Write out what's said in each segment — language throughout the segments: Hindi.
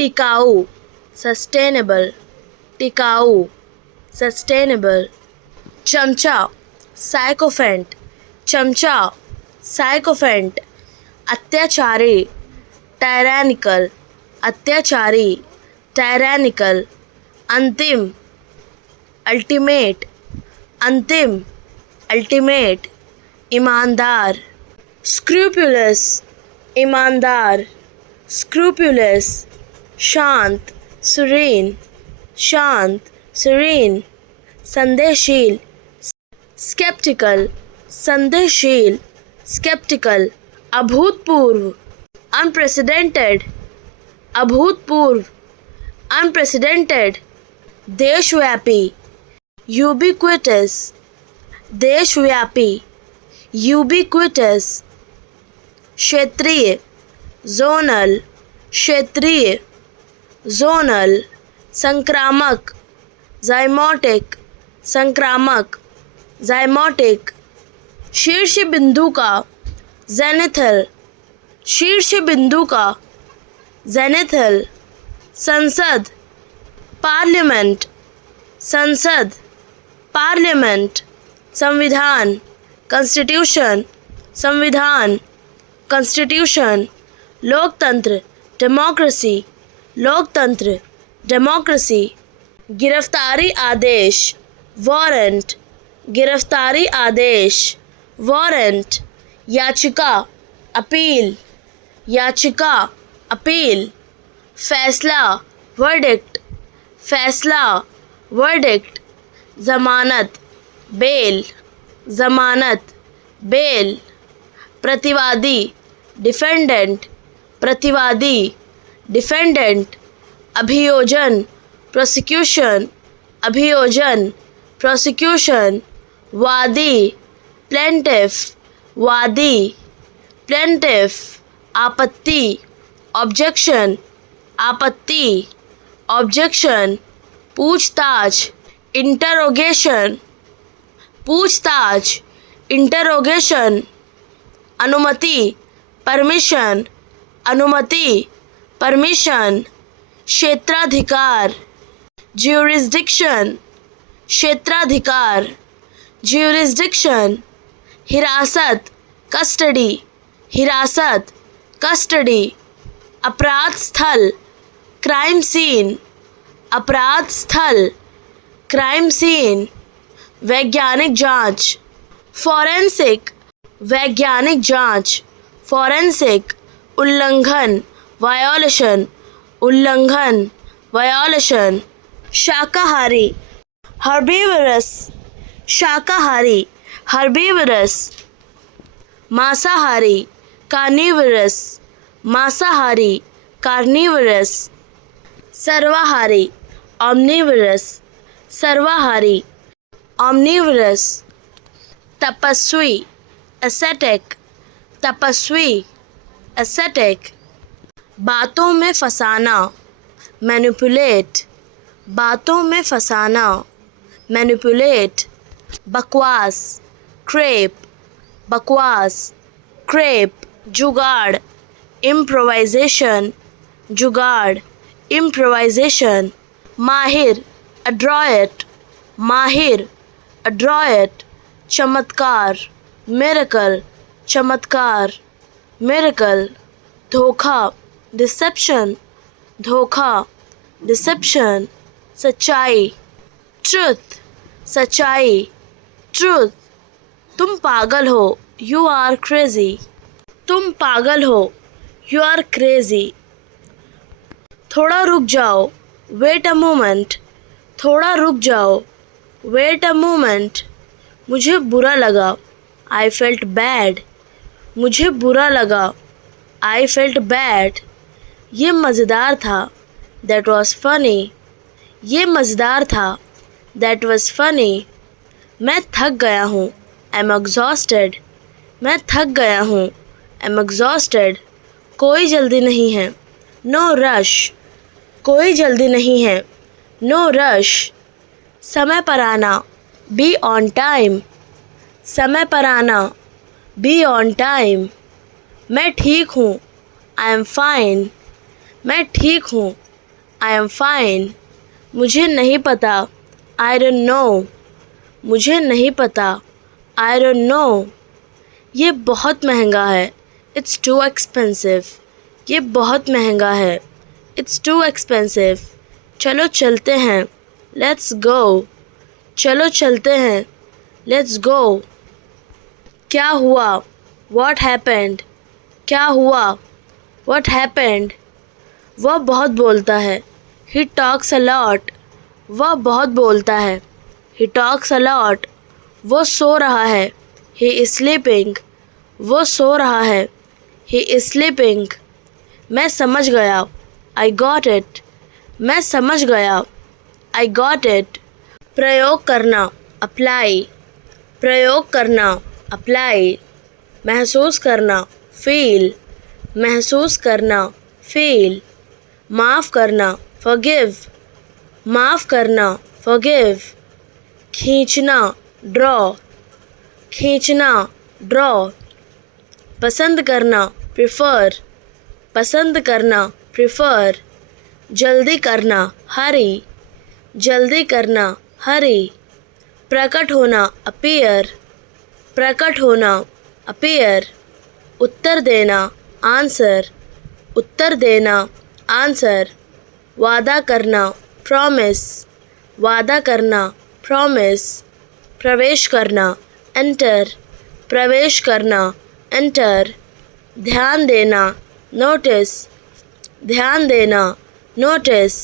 टिकाऊ सस्टेनेबल, टिकाऊ सस्टेनेबल। चमचा साइकोफेंट, चमचा साइकोफेंट। अत्याचारी टायरैनिकल, अत्याचारी टायरैनिकल। अंतिम अल्टीमेट, अंतिम अल्टीमेट। ईमानदार स्क्रूपुलस, ईमानदार स्क्रूपुलस। शांत सुरीन, शांत सुरीन। संदेहशील स्केप्टिकल, संदेहशील स्केप्टिकल। अभूतपूर्व अनप्रेसिडेंटेड, अभूतपूर्व अनप्रेसिडेंटेड। देशव्यापी यूबिक्विटस, देशव्यापी यूबिक्विटस। क्षेत्रीय जोनल, क्षेत्रीय जोनल। संक्रामक ज़ाइमोटिक, संक्रामक ज़ाइमोटिक। शीर्ष बिंदु का जेनिथल, शीर्ष बिंदु का जेनिथल। संसद पार्लियामेंट, संसद पार्लियामेंट। संविधान कॉन्स्टिट्यूशन, संविधान कॉन्स्टिट्यूशन। लोकतंत्र डेमोक्रेसी, लोकतंत्र डेमोक्रेसी। गिरफ्तारी आदेश वारंट, गिरफ्तारी आदेश वारंट। याचिका अपील, याचिका अपील। फैसला वर्डिक्ट, फैसला वर्डिक्ट। ज़मानत बेल, ज़मानत बेल। प्रतिवादी डिफेंडेंट, प्रतिवादी डिफेंडेंट। अभियोजन प्रोसिक्यूशन, अभियोजन प्रोसिक्यूशन। वादी प्लेंटिफ, वादी प्लेंटिफ। आपत्ति ऑब्जेक्शन, आपत्ति ऑब्जेक्शन। पूछताछ इंटरोगेशन, पूछताछ इंटरोगेशन। अनुमति परमिशन, अनुमति परमिशन। क्षेत्राधिकार ज्यूरिसडिक्शन, क्षेत्राधिकार ज्यूरिसडिक्शन। हिरासत कस्टडी, हिरासत कस्टडी। अपराध स्थल क्राइम सीन, अपराध स्थल क्राइम सीन। वैज्ञानिक जांच फॉरेंसिक, वैज्ञानिक जांच फॉरेंसिक। उल्लंघन वायोलेशन, उल्लंघन वायोलेशन। शाकाहारी हर्बीवरस, शाकाहारी हर्बीवरस। मांसाहारी कार्निवरस, मांसाहारी कार्निवरस। सर्वाहारी ऑमनिवरस, सर्वाहारी ऑमनिवरस। तपस्वी एसेटिक, तपस्वी एसेटिक। बातों में फंसाना मैनिपुलेट, बातों में फंसाना मैनिपुलेट। बकवास क्रेप, बकवास क्रेप। जुगाड़ इम्प्रोवाइजेशन, जुगाड़ इम्प्रोवाइजेशन। माहिर अड्रॉयट, माहिर अड्रॉयट। चमत्कार मिरेकल, चमत्कार मिरेकल। धोखा डिसेप्शन, धोखा डिसेप्शन। सच्चाई ट्रुथ, सच्चाई ट्रुथ। तुम पागल हो, यू आर क्रेजी, तुम पागल हो, यू आर क्रेजी। थोड़ा रुक जाओ, वेट अ मोमेंट, थोड़ा रुक जाओ, वेट अ मोमेंट। मुझे बुरा लगा, आई फेल्ट बैड, मुझे बुरा लगा, आई फेल्ट बैड। ये मज़ेदार था, दैट वॉज फ़नी, ये मज़ेदार था, दैट वॉज फ़नी। मैं थक गया हूँ, आई एम एग्जॉस्टेड, मैं थक गया हूँ, आई एम एग्जॉस्टेड। कोई जल्दी नहीं है, नो रश, कोई जल्दी नहीं है, नो रश। समय पर आना, बी ऑन टाइम, समय पर आना, बी ऑन टाइम। मैं ठीक हूँ, आई एम फाइन, मैं ठीक हूँ, आई एम फाइन. मुझे नहीं पता. I don't know. मुझे नहीं पता. I don't know. ये बहुत महंगा है. It's too expensive. ये बहुत महंगा है. It's too expensive. चलो चलते हैं. Let's go. चलो चलते हैं. Let's go. क्या हुआ? What happened? क्या हुआ? What happened? वह बहुत बोलता है. He talks a lot. वह बहुत बोलता है. He talks a lot. वो सो रहा है. He is sleeping. वो सो रहा है. He is sleeping. मैं समझ गया. I got it. मैं समझ गया. I got it. प्रयोग करना. Apply. प्रयोग करना. Apply. महसूस करना. फील. महसूस करना. फील. माफ़ करना. फॉरगिव. माफ़ करना. फॉरगिव. खींचना. ड्रॉ. खींचना. ड्रॉ. पसंद करना. प्रिफर. पसंद करना. प्रिफर. जल्दी करना. हरी. जल्दी करना. हरी. प्रकट होना. अपीयर. प्रकट होना. अपीयर. उत्तर देना. आंसर. उत्तर देना. आंसर. वादा करना. प्रॉमिस. वादा करना. प्रॉमिस. प्रवेश करना. एंटर. प्रवेश करना. एंटर. ध्यान देना. नोटिस. ध्यान देना. नोटिस.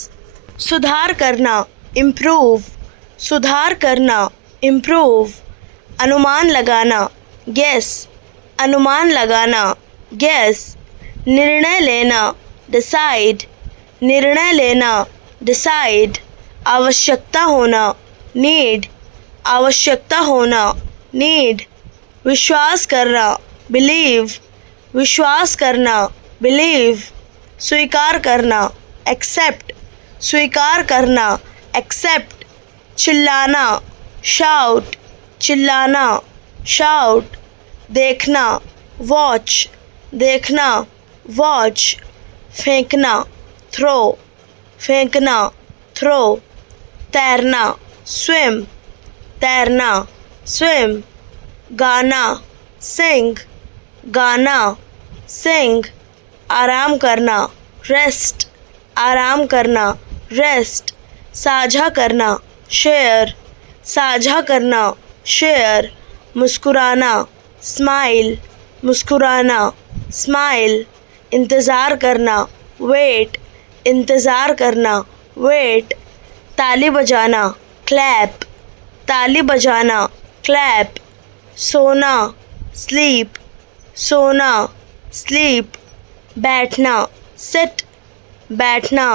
सुधार करना. इम्प्रूव. सुधार करना. इम्प्रूव. अनुमान लगाना. गेस. अनुमान लगाना. गेस. निर्णय लेना. डिसाइड. निर्णय लेना. डिसाइड. आवश्यकता होना. नीड. आवश्यकता होना. नीड. विश्वास करना. बिलीव. विश्वास करना. बिलीव. स्वीकार करना. एक्सेप्ट. स्वीकार करना. एक्सेप्ट. चिल्लाना. शाउट. चिल्लाना. शाउट. देखना. वॉच. देखना. वॉच. फेंकना. थ्रो. फेंकना. थ्रो. तैरना. स्विम. तैरना. स्विम. गाना. सिंग. गाना. सिंग. आराम करना. रेस्ट. आराम करना. रेस्ट. साझा करना. शेयर. साझा करना. शेयर. मुस्कुराना. स्माइल. मुस्कुराना. स्माइल. इंतज़ार करना. वेट. इंतज़ार करना. वेट. ताली बजाना. क्लैप. ताली बजाना. क्लैप. सोना. स्लीप. सोना. स्लीप. बैठना. सिट. बैठना.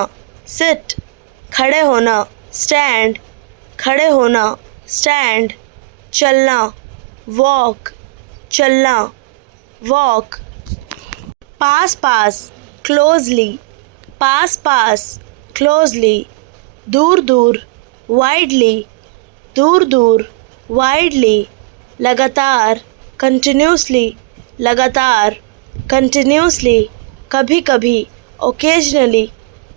सिट. खड़े होना. स्टैंड. खड़े होना. स्टैंड. चलना. वॉक. चलना. वॉक. पास पास. क्लोजली. पास पास. क्लोजली. दूर दूर. वाइडली. दूर दूर. वाइडली. लगातार. कंटिन्यूसली. लगातार. कंटिन्यूसली. कभी कभी. ओकेजनली.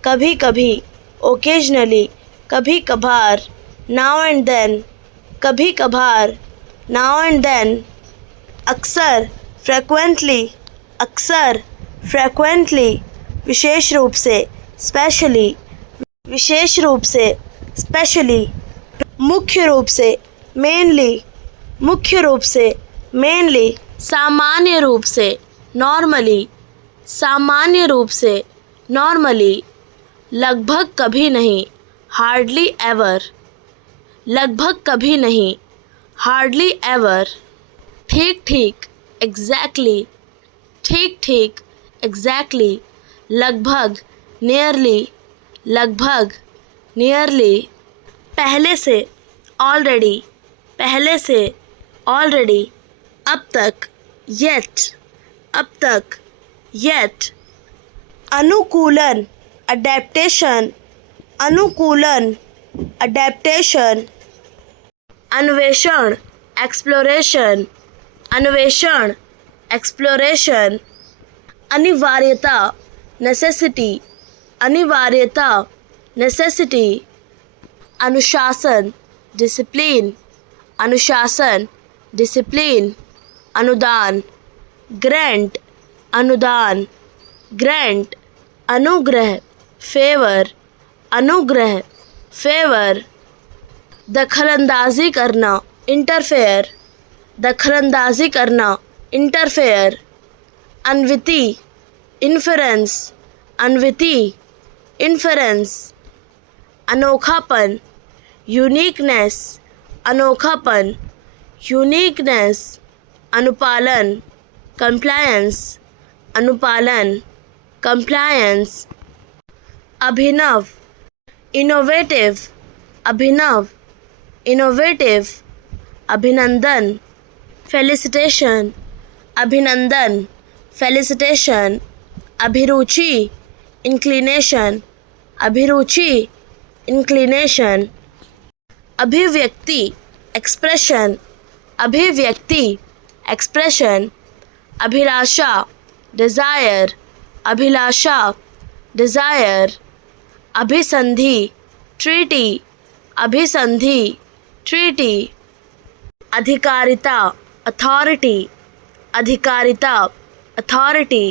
कभी कभी. ओकेजनली. कभी कभार. Now and then. कभी कभार. Now and then. अक्सर. फ्रेक्वेंटली. अक्सर. फ्रेक्वेंटली. विशेष रूप से. स्पेशली. विशेष रूप से. स्पेशली. मुख्य रूप से. मेनली. मुख्य रूप से. मेनली. सामान्य रूप से. नॉर्मली. सामान्य रूप से. नॉर्मली. लगभग कभी नहीं. Hardly ever. लगभग कभी नहीं. Hardly ever. ठीक ठीक. एग्जैक्टली. ठीक ठीक. एग्जैक्टली. लगभग. नियरली. लगभग. नियरली. पहले से. ऑलरेडी. पहले से. ऑलरेडी. अब तक. येट. अब तक. येट. अनुकूलन. अडेप्टेशन. अनुकूलन. अडेप्टेशन. अन्वेषण. एक्सप्लोरेशन. अन्वेषण. एक्सप्लोरेशन. अनिवार्यता. नेसेसिटी. अनिवार्यता. necessity, अनुशासन, discipline, अनुशासन, discipline, अनुदान, grant, अनुदान, grant, अनुग्रह, favor, अनुग्रह, favor, दखलंदाजी करना, interfere, दखलंदाजी करना, interfere, अन्विति, inference, अन्विति, inference, अनोखापन, uniqueness, अनोखापन, uniqueness, अनुपालन, compliance, अनुपालन, compliance, अभिनव, innovative, अभिनव, innovative, अभिनंदन, felicitation, अभिनंदन, felicitation, अभिरुचि, inclination, अभिरुचि, inclination, अभिव्यक्ति, expression, अभिव्यक्ति, expression, अभिलाषा, desire, अभिलाषा, desire, अभिसंधि, treaty, अभिसंधि, treaty, अधिकारिता, authority, अधिकारिता, authority,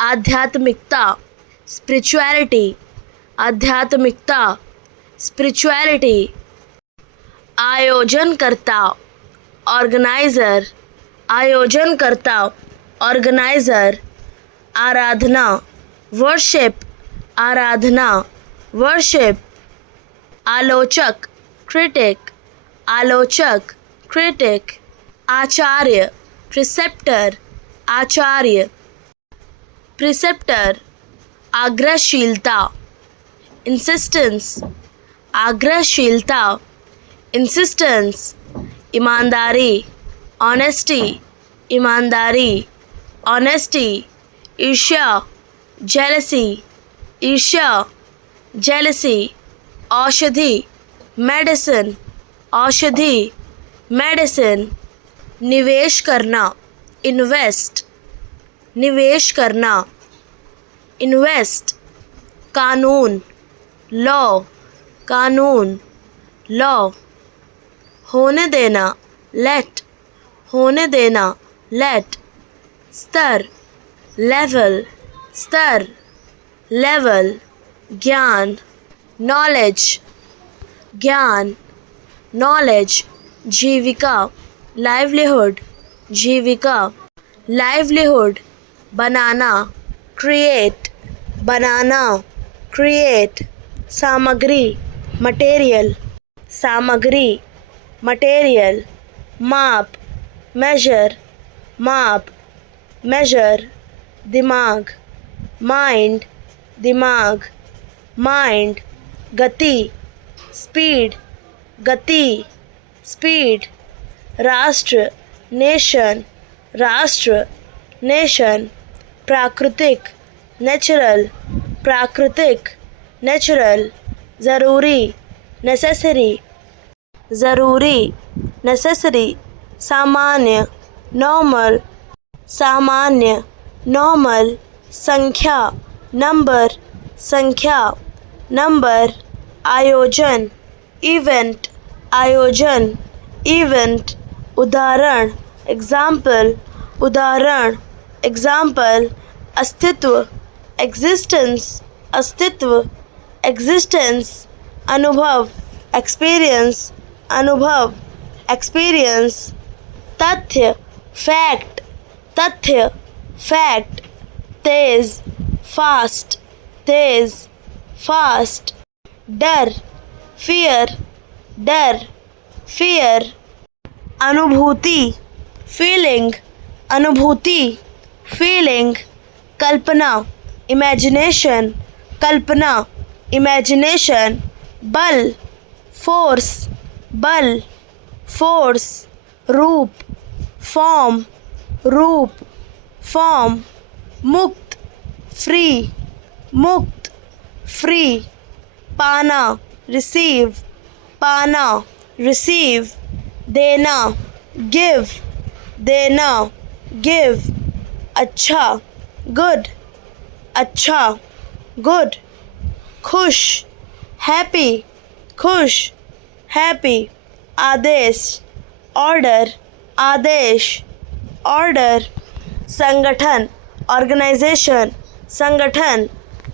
आध्यात्मिकता, spirituality, आध्यात्मिकता, spirituality, आयोजनकर्ता, organizer, आयोजनकर्ता, organizer, आराधना, worship, आराधना, worship, आलोचक, critic, आलोचक, critic, आचार्य, preceptor, आचार्य, preceptor, आग्रहशीलता, insistence, आग्रहशीलता, insistence, ईमानदारी, honesty, ईमानदारी, honesty, ईर्ष्या, jealousy, ईर्ष्या, jealousy, औषधि, medicine, औषधि, medicine, निवेश करना, invest, निवेश करना, invest, कानून, law, कानून, law, होने देना, let, होने देना, let, स्तर, level, स्तर, level, ज्ञान, knowledge, ज्ञान, knowledge, जीविका, livelihood, जीविका, livelihood, बनाना, create, बनाना, create, सामग्री, material, सामग्री, material, माप, measure, माप, measure, दिमाग, mind, दिमाग, mind, गति, speed, गति, speed, राष्ट्र, nation, राष्ट्र, nation, प्राकृतिक, natural, प्राकृतिक, natural, ज़रूरी, necessary, ज़रूरी, necessary, सामान्य, normal, सामान्य, normal, संख्या, number, संख्या, number, आयोजन, event, आयोजन, event, उदाहरण, example, उदाहरण, example, अस्तित्व, existence, अस्तित्व, existence, अनुभव, experience, अनुभव, experience, तथ्य, fact, तथ्य, fact, तेज, fast, तेज, fast, डर, fear, डर, fear, अनुभूति, feeling, अनुभूति, feeling, कल्पना, imagination, कल्पना, imagination, बल, force, बल, force, रूप, form, रूप, form, मुक्त, free, मुक्त, free, पाना, receive, पाना, receive, देना, give, देना, give, अच्छा, good, अच्छा, good, खुश, हैप्पी खुश, हैप्पी आदेश, ऑर्डर, आदेश, ऑर्डर, संगठन, ऑर्गेनाइजेशन, संगठन,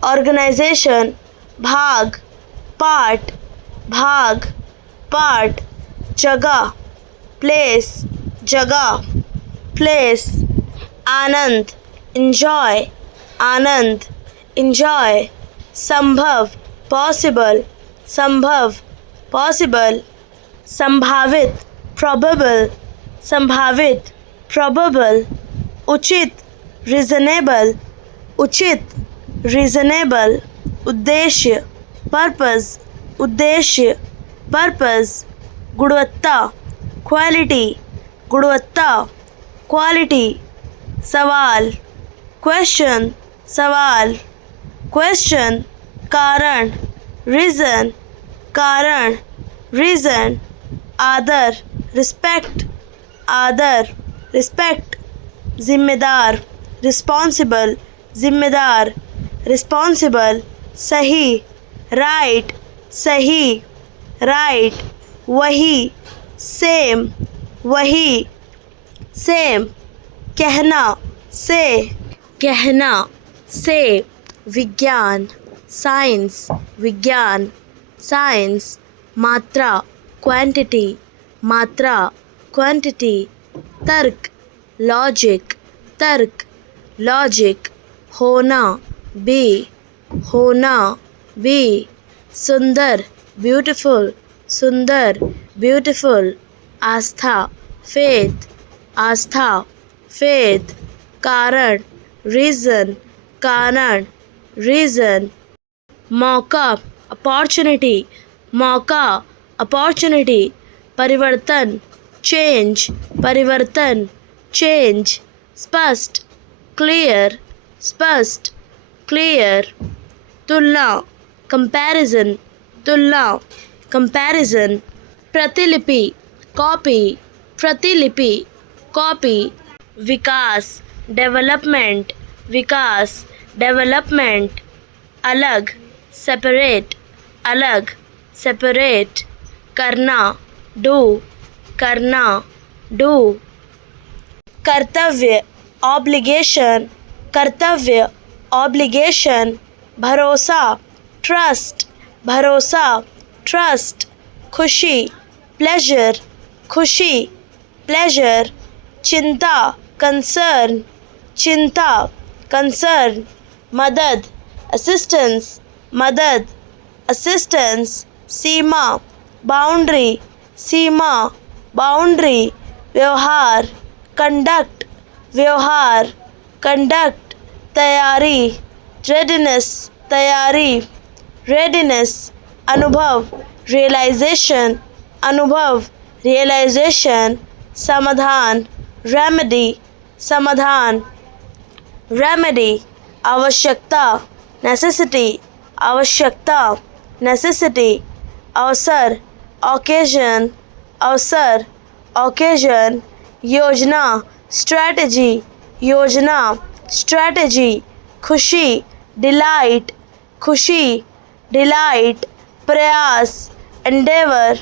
ऑर्गेनाइजेशन, भाग, पार्ट, भाग, पार्ट, जगह, प्लेस, जगह, प्लेस, आनंद, इंजॉय, आनंद, इंजॉय, संभव, पॉसिबल, संभव, पॉसिबल, संभावित, प्रोबेबल, संभावित, प्रोबेबल, उचित, रीजनेबल, उचित, रीजनेबल, उद्देश्य, पर्पस, उद्देश्य, पर्पस, गुणवत्ता, क्वालिटी, गुणवत्ता, क्वालिटी, सवाल, क्वेश्चन, सवाल, क्वेश्चन, कारण, रीज़न, कारण, रीज़न, आदर, रिस्पेक्ट, आदर, रिस्पेक्ट, जिम्मेदार, रिस्पॉन्सिबल, जिम्मेदार, रिस्पॉन्सिबल, सही, राइट, सही, राइट, वही, सेम, वही, सेम, कहना, से, कहना, से, विज्ञान, साइंस, विज्ञान, साइंस, मात्रा, क्वांटिटी, मात्रा, क्वांटिटी, तर्क, लॉजिक, तर्क, लॉजिक, होना, बी, होना, बी, सुंदर, ब्यूटीफुल, सुंदर, ब्यूटीफुल, आस्था, फेथ, आस्था, फेथ, कारण, रीज़न, कारण, रीज़न, मौका, अपॉर्चुनिटी, मौका, अपॉर्चुनिटी, परिवर्तन, चेंज, परिवर्तन, चेंज, स्पष्ट, क्लियर, स्पष्ट, क्लियर, तुलना, कंपैरिजन, तुलना, कंपैरिजन, प्रतिलिपि, कॉपी, प्रतिलिपि, कॉपी, विकास, डेवलपमेंट, विकास, डेवलपमेंट, अलग, सेपरेट, अलग, सेपरेट, करना, डू, करना, डू, कर्तव्य, ऑब्लिगेशन, कर्तव्य, ऑब्लिगेशन, भरोसा, ट्रस्ट, भरोसा, ट्रस्ट, खुशी, प्लेजर, खुशी, प्लेजर, चिंता, कंसर्न, चिंता, कंसर्न, मदद, असिस्टेंस, मदद, असिस्टेंस, सीमा, बाउंड्री, सीमा, बाउंड्री, व्यवहार, कंडक्ट, व्यवहार, कंडक्ट, तैयारी, रेडीनेस, तैयारी, रेडीनेस, अनुभव, रियलाइजेशन, अनुभव, रियलाइजेशन, समाधान, रेमेडी, समाधान, रेमेडी, आवश्यकता, नेसेसिटी, आवश्यकता, नेसेसिटी, अवसर, ओकेजन, अवसर, ओकेजन, योजना, स्ट्रैटेजी, योजना, स्ट्रैटेजी, खुशी, डिलाइट, खुशी, डिलाइट, प्रयास, एंडेवर,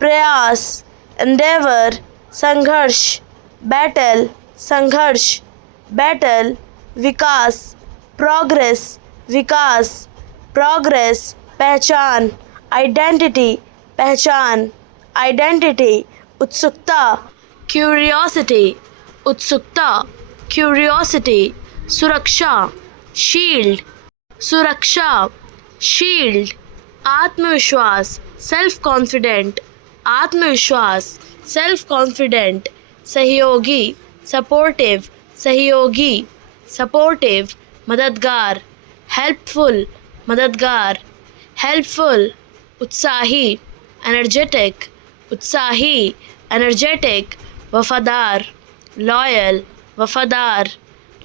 प्रयास, एंडेवर, संघर्ष, बैटल, संघर्ष, बैटल, विकास, प्रोग्रेस, विकास, प्रोग्रेस, पहचान, आइडेंटिटी, पहचान, आइडेंटिटी, उत्सुकता, क्यूरियोसिटी, उत्सुकता, क्यूरियोसिटी, सुरक्षा, शील्ड, सुरक्षा, शील्ड, आत्मविश्वास, सेल्फ कॉन्फिडेंट, आत्मविश्वास, सेल्फ कॉन्फिडेंट, सहयोगी, सपोर्टिव, सहयोगी, सपोर्टिव, मददगार, हेल्पफुल, मददगार, हेल्पफुल, उत्साही, एनर्जेटिक, उत्साही, एनर्जेटिक, वफादार, लॉयल, वफादार,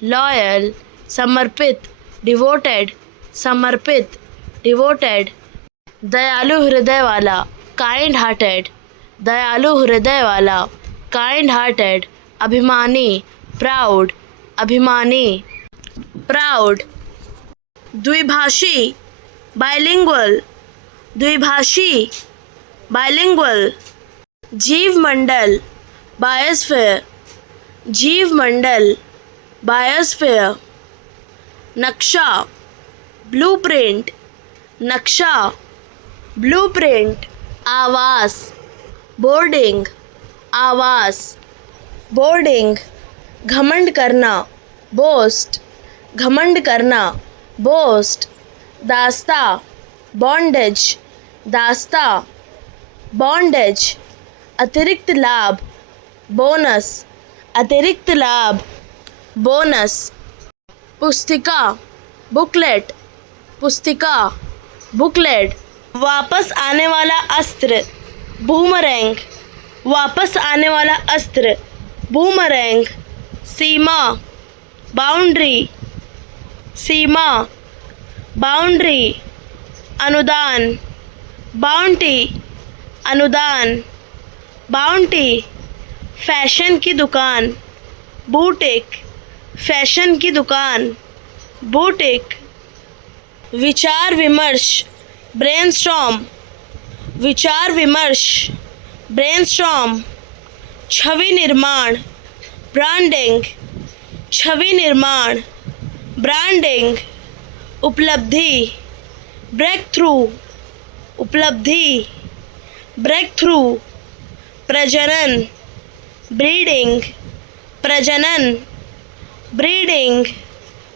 लॉयल, समर्पित, डिवोटेड, समर्पित, डिवोटेड, दयालु हृदय वाला, काइंड हार्टेड, दयालु हृदय वाला, काइंड हार्टेड, अभिमानी, प्राउड, अभिमानी, प्राउड, द्विभाषी, बाइलिंगुअल, द्विभाषी बाइलिंगुअल, जीव मंडल बायोस्फीयर, जीव मंडल बायोस्फीयर, नक्शा ब्लूप्रिंट, नक्शा ब्लूप्रिंट, आवास बोर्डिंग, आवास बोर्डिंग, घमंड करना बोस्ट, घमंड करना बोस्ट, दास्ता बॉन्डेज, दास्ता बॉन्डेज, अतिरिक्त लाभ बोनस, अतिरिक्त लाभ बोनस, पुस्तिका बुकलेट, पुस्तिका बुकलेट, वापस आने वाला अस्त्र बूमरैंग, वापस आने वाला अस्त्र बूमरैंग, सीमा बाउंड्री, सीमा बाउंड्री, अनुदान बाउंटी, अनुदान बाउंटी, फैशन की दुकान बूटिक, फैशन की दुकान बूटिक, विचार विमर्श ब्रेनस्टॉर्म, विचार विमर्श ब्रेनस्टॉर्म, छवि निर्माण ब्रांडिंग, छवि निर्माण ब्रांडिंग, उपलब्धि ब्रेक थ्रू, उपलब्धि ब्रेक थ्रू, प्रजनन ब्रीडिंग, प्रजनन ब्रीडिंग,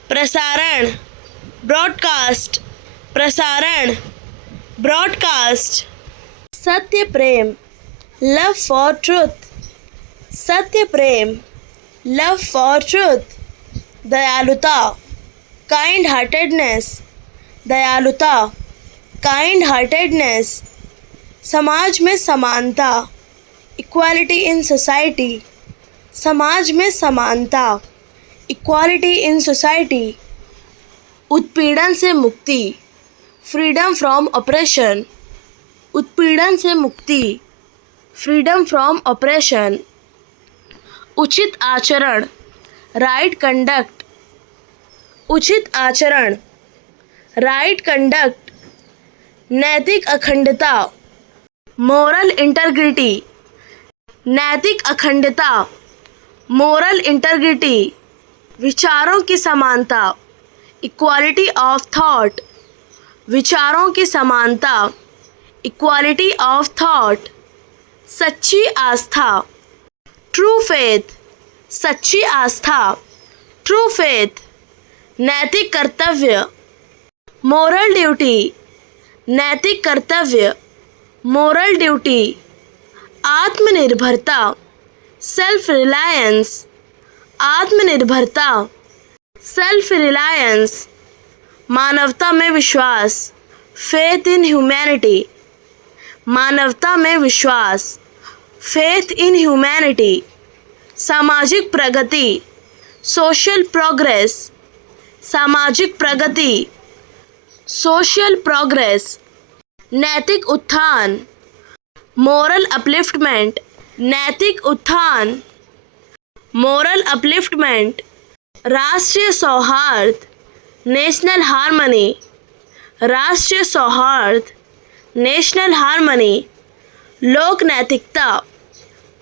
प्रसारण ब्रॉडकास्ट, प्रसारण ब्रॉडकास्ट, सत्य प्रेम लव फॉर ट्रुथ, सत्य प्रेम लव फॉर ट्रुथ, दयालुता काइंड हार्टेडनेस, दयालुता काइंड हार्टेडनेस, समाज में समानता इक्वालिटी इन सोसाइटी, समाज में समानता इक्वालिटी इन सोसाइटी, उत्पीड़न से मुक्ति फ्रीडम फ्रॉम ऑपरेशन, उत्पीड़न से मुक्ति फ्रीडम फ्रॉम ऑपरेशन, उचित आचरण राइट कंडक्ट, उचित आचरण राइट कंडक्ट, नैतिक अखंडता मोरल इंटीग्रिटी, नैतिक अखंडता मोरल इंटीग्रिटी, विचारों की समानता इक्वालिटी ऑफ थॉट, विचारों की समानता इक्वालिटी ऑफ थॉट, सच्ची आस्था ट्रू फेथ, सच्ची आस्था ट्रू फेथ, नैतिक कर्तव्य मोरल ड्यूटी, नैतिक कर्तव्य मोरल ड्यूटी, आत्मनिर्भरता सेल्फ रिलायंस, आत्मनिर्भरता सेल्फ रिलायंस, मानवता में विश्वास फेथ इन ह्यूमैनिटी, मानवता में विश्वास फेथ इन ह्यूमैनिटी, सामाजिक प्रगति सोशल प्रोग्रेस, सामाजिक प्रगति सोशल प्रोग्रेस, नैतिक उत्थान मोरल अपलिफ्टमेंट, नैतिक उत्थान मोरल अपलिफ्टमेंट, राष्ट्रीय सौहार्द नेशनल हार्मनी, राष्ट्रीय सौहार्द नेशनल हार्मनी, लोक नैतिकता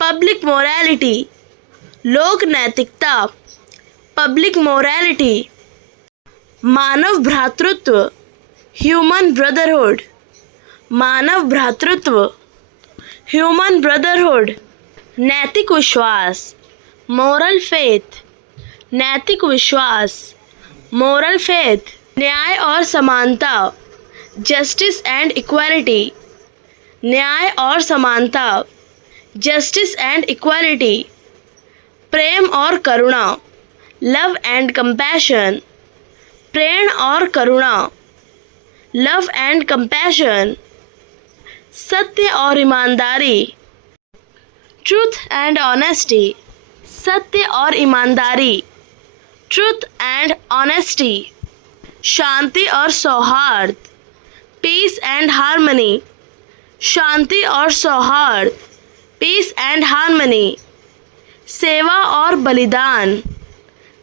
पब्लिक मोरालिटी, लोक नैतिकता पब्लिक मोरालिटी, मानव भ्रातृत्व ह्यूमन ब्रदरहुड, मानव भ्रातृत्व ह्यूमन ब्रदरहुड, नैतिक विश्वास मोरल फेथ, नैतिक विश्वास मोरल फेथ, न्याय और समानता जस्टिस एंड इक्वालिटी, न्याय और समानता जस्टिस एंड इक्वालिटी, प्रेम और करुणा लव एंड कंपैशन, प्रेम और करुणा लव एंड कंपैशन, सत्य और ईमानदारी ट्रूथ एंड ऑनेस्टी, सत्य और ईमानदारी ट्रूथ एंड ऑनेस्टी, शांति और सौहार्द पीस एंड हार्मनी, शांति और सौहार्द पीस एंड हार्मनी, सेवा और बलिदान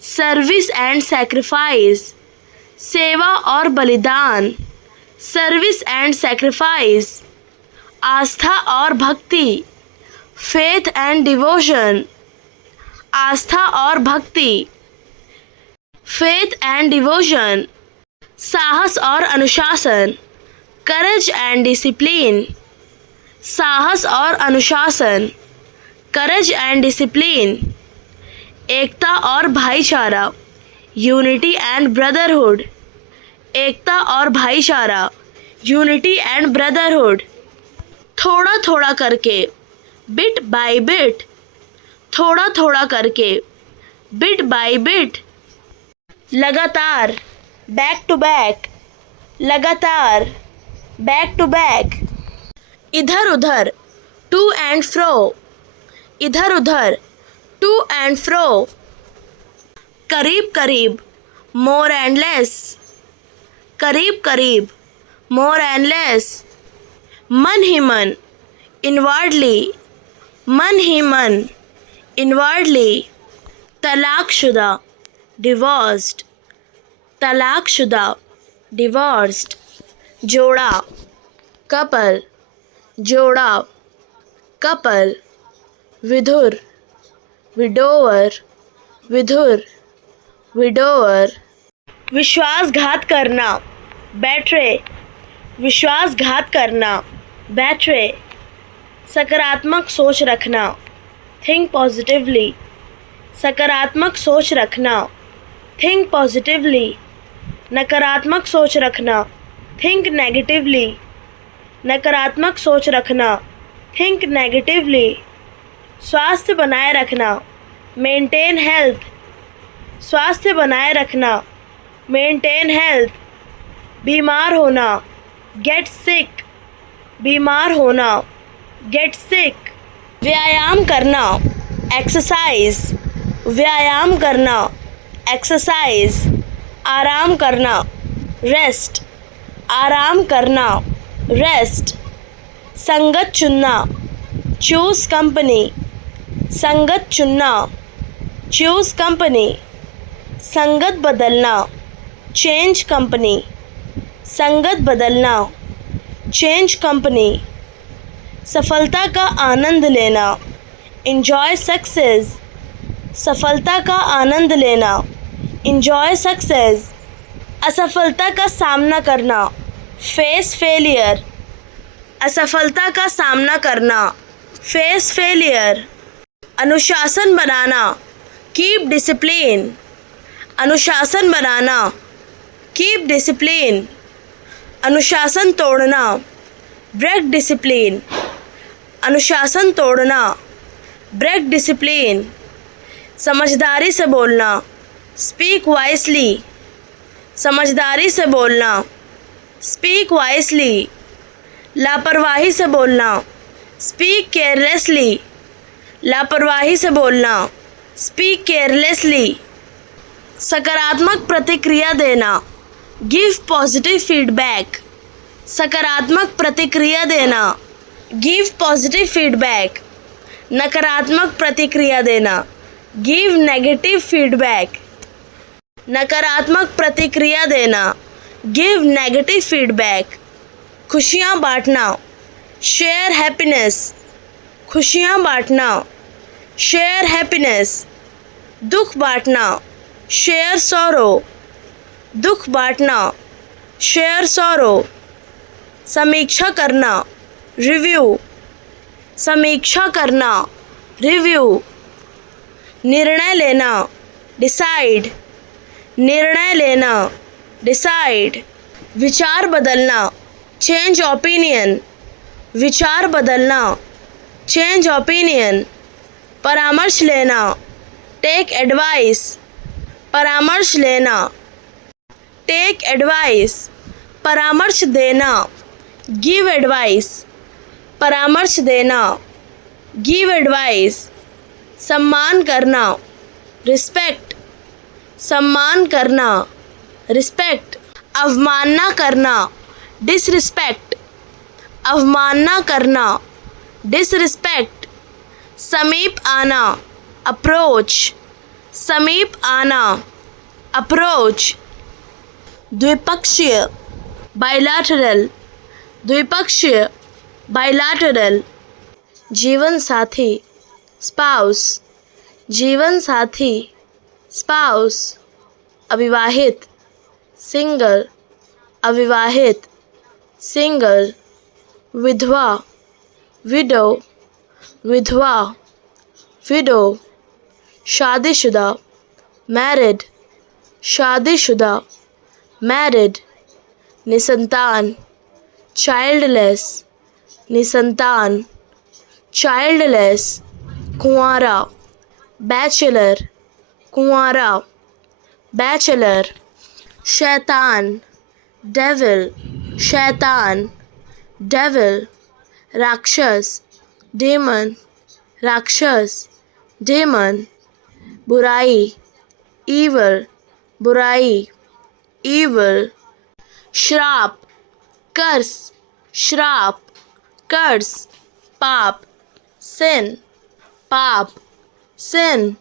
सर्विस एंड सैक्रिफाइस, सेवा और बलिदान सर्विस एंड सेक्रीफाइस, आस्था और भक्ति, फेथ एंड डिवोशन, आस्था और भक्ति, फेथ एंड डिवोशन, साहस और अनुशासन, करेज एंड डिसिप्लिन, साहस और अनुशासन, करेज एंड डिसिप्लिन, एकता और भाईचारा, यूनिटी एंड ब्रदरहुड, एकता और भाईचारा, यूनिटी एंड ब्रदरहुड, थोड़ा थोड़ा करके, बिट बाय बिट, थोड़ा थोड़ा करके, बिट बाय बिट, लगातार, बैक टू बैक, लगातार, बैक टू बैक, इधर उधर, टू एंड फ्रो, इधर उधर, टू एंड फ्रो, करीब करीब, मोर एंड लेस, करीब करीब, मोर एंड लेस, मन ही मन, इनवर्डली, मन ही मन, इनवर्डली, तलाकशुदा, डिवोर्स्ड, तलाकशुदा, डिवोर्स्ड, जोड़ा, कपल, जोड़ा, कपल, विधुर, विडोवर, विधुर, विडोवर, विश्वासघात करना, बैटरे, विश्वासघात करना, बैटरे, सकारात्मक सोच रखना, थिंक पॉजिटिवली, सकारात्मक सोच रखना, थिंक पॉजिटिवली, नकारात्मक सोच रखना, थिंक नेगेटिवली, नकारात्मक सोच रखना, थिंक नेगेटिवली, स्वास्थ्य बनाए रखना, मेंटेन हेल्थ, स्वास्थ्य बनाए रखना, मेंटेन हेल्थ, बीमार होना, गेट सिक, बीमार होना, गेट सिक, व्यायाम करना, एक्सरसाइज, व्यायाम करना, एक्सरसाइज, आराम करना, रेस्ट, आराम करना, रेस्ट, संगत चुनना, चूज कंपनी, संगत चुनना, चूज कंपनी, संगत बदलना, चेंज कंपनी, संगत बदलना, चेंज कंपनी, सफलता का आनंद लेना, एंजॉय सक्सेस, सफलता का आनंद लेना, एंजॉय सक्सेस, असफलता का सामना करना, फेस फेलियर, असफलता का सामना करना, फेस फेलियर, अनुशासन बनाना, कीप डिसिप्लिन, अनुशासन बनाना, कीप डिसिप्लिन, अनुशासन तोड़ना, ब्रेक डिसिप्लिन, अनुशासन तोड़ना, ब्रेक डिसिप्लिन, समझदारी से बोलना, स्पीक वाइसली, समझदारी से बोलना, स्पीक वाइसली, लापरवाही से बोलना, स्पीक केयरलेसली, लापरवाही से बोलना, स्पीक केयरलेसली, सकारात्मक प्रतिक्रिया देना, गिव पॉजिटिव फीडबैक, सकारात्मक प्रतिक्रिया देना, गिव पॉजिटिव फीडबैक, नकारात्मक प्रतिक्रिया देना, गिव नेगेटिव फीडबैक, नकारात्मक प्रतिक्रिया देना, गिव नेगेटिव फीडबैक, खुशियाँ बांटना, शेयर हैप्पीनेस, खुशियाँ बांटना, शेयर हैप्पीनेस, दुख बांटना, शेयर सॉरो, दुख बांटना, शेयर सॉरो, समीक्षा करना, रिव्यू, समीक्षा करना, रिव्यू, निर्णय लेना, डिसाइड, निर्णय लेना, डिसाइड, विचार बदलना, चेंज ओपिनियन, विचार बदलना, चेंज ओपिनियन, परामर्श लेना, टेक एडवाइस, परामर्श लेना, टेक एडवाइस, परामर्श देना, गिव एडवाइस, परामर्श देना, गिव एडवाइस, सम्मान करना, रिस्पेक्ट, सम्मान करना, रिस्पेक्ट, अवमानना करना, डिसरिस्पेक्ट, अवमानना करना, डिसरिस्पेक्ट, समीप आना, अप्रोच, समीप आना, अप्रोच, द्विपक्षीय, बाइलैटरल द्विपक्षीय, बाइलैटरल। जीवन साथी स्पाउस, जीवन साथी स्पाउस। अविवाहित सिंगल, अविवाहित सिंगल। विधवा विडो, विधवा विडो। शादीशुदा मैरिड, शादीशुदा मैरिड। निसंतान चाइल्डलेस, निसंतान चाइल्डलेस। कुंवारा बैचलर, कुंवारा बैचलर। शैतान डेविल, शैतान डेविल। राक्षस डेमन, राक्षस डेमन। बुराई ईवल, बुराई ईवल। श्राप कर्स, श्राप कर्स। पाप सिन, पाप सिन।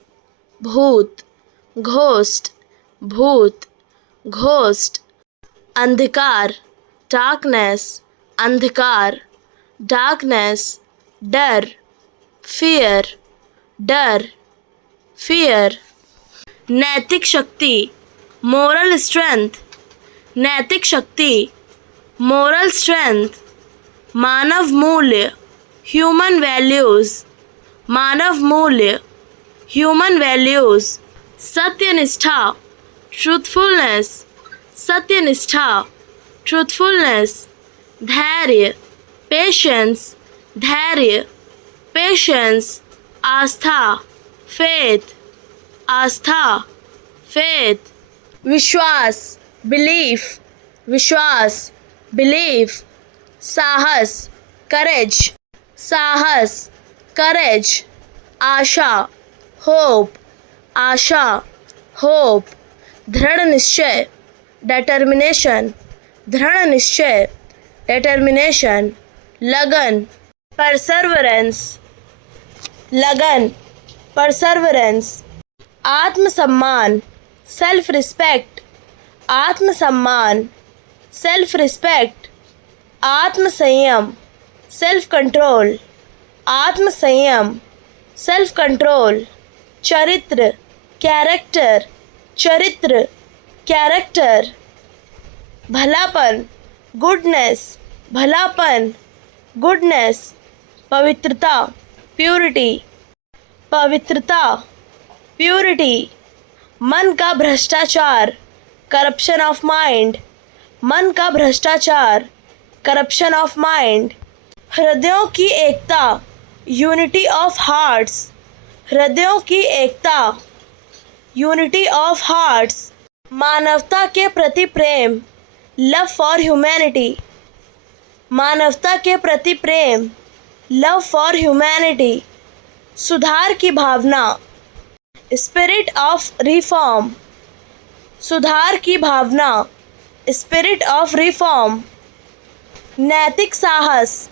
भूत घोस्ट, भूत घोस्ट। अंधकार डार्कनेस, अंधकार डार्कनेस। डर फियर, डर फियर। नैतिक शक्ति मोरल स्ट्रेंथ, नैतिक शक्ति मोरल स्ट्रेंथ। मानव मूल्य ह्यूमन वैल्यूज़, मानव मूल्य ह्यूमन वैल्यूज़। सत्यनिष्ठा ट्रूथफुलनेस, सत्यनिष्ठा ट्रूथफुलनेस। धैर्य पेशेंस, धैर्य पेशेंस। आस्था फेथ, आस्था फेथ। विश्वास बिलीफ, विश्वास बिलीफ। साहस करेज, साहस करेज। आशा होप, आशा होप। दृढ़ निश्चय डेटर्मिनेशन, दृढ़ निश्चय डेटर्मिनेशन। लगन परसर्वरेंस, लगन परसर्वरेंस। आत्मसम्मान सेल्फ रिस्पेक्ट, आत्मसम्मान सेल्फ रिस्पेक्ट। आत्मसंयम सेल्फ कंट्रोल, आत्मसंयम सेल्फ कंट्रोल। चरित्र कैरेक्टर, चरित्र कैरेक्टर। भलापन गुडनेस, भलापन गुडनेस। पवित्रता प्यूरिटी, पवित्रता प्यूरिटी। मन का भ्रष्टाचार करप्शन ऑफ माइंड, मन का भ्रष्टाचार करप्शन ऑफ माइंड। हृदयों की एकता यूनिटी ऑफ हार्ट्स, हृदयों की एकता यूनिटी ऑफ हार्ट्स। मानवता के प्रति प्रेम लव फॉर ह्यूमैनिटी, मानवता के प्रति प्रेम लव फॉर ह्यूमैनिटी। सुधार की भावना स्पिरिट ऑफ रिफॉर्म, सुधार की भावना स्पिरिट ऑफ रिफॉर्म। नैतिक साहस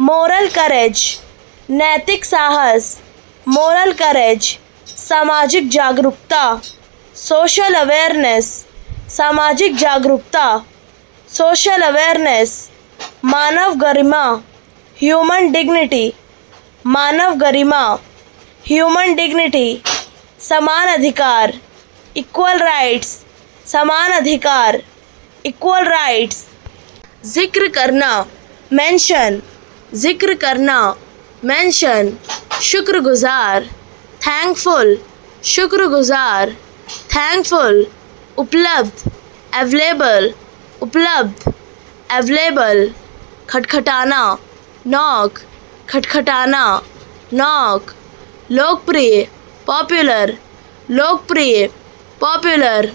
मोरल करेज, नैतिक साहस मोरल करेज। सामाजिक जागरूकता सोशल अवेयरनेस, सामाजिक जागरूकता सोशल अवेयरनेस। मानव गरिमा ह्यूमन डिग्निटी, मानव गरिमा ह्यूमन डिग्निटी। समान अधिकार इक्वल राइट्स, समान अधिकार इक्वल राइट्स। जिक्र करना मेंशन, जिक्र करना मेंशन। शुक्रगुजार थैंकफुल, शुक्रगुजार थैंकफुल। उपलब्ध अवेलेबल, उपलब्ध अवेलेबल। खटखटाना नॉक, खटखटाना नॉक। लोकप्रिय पॉपुलर, लोकप्रिय पॉपुलर।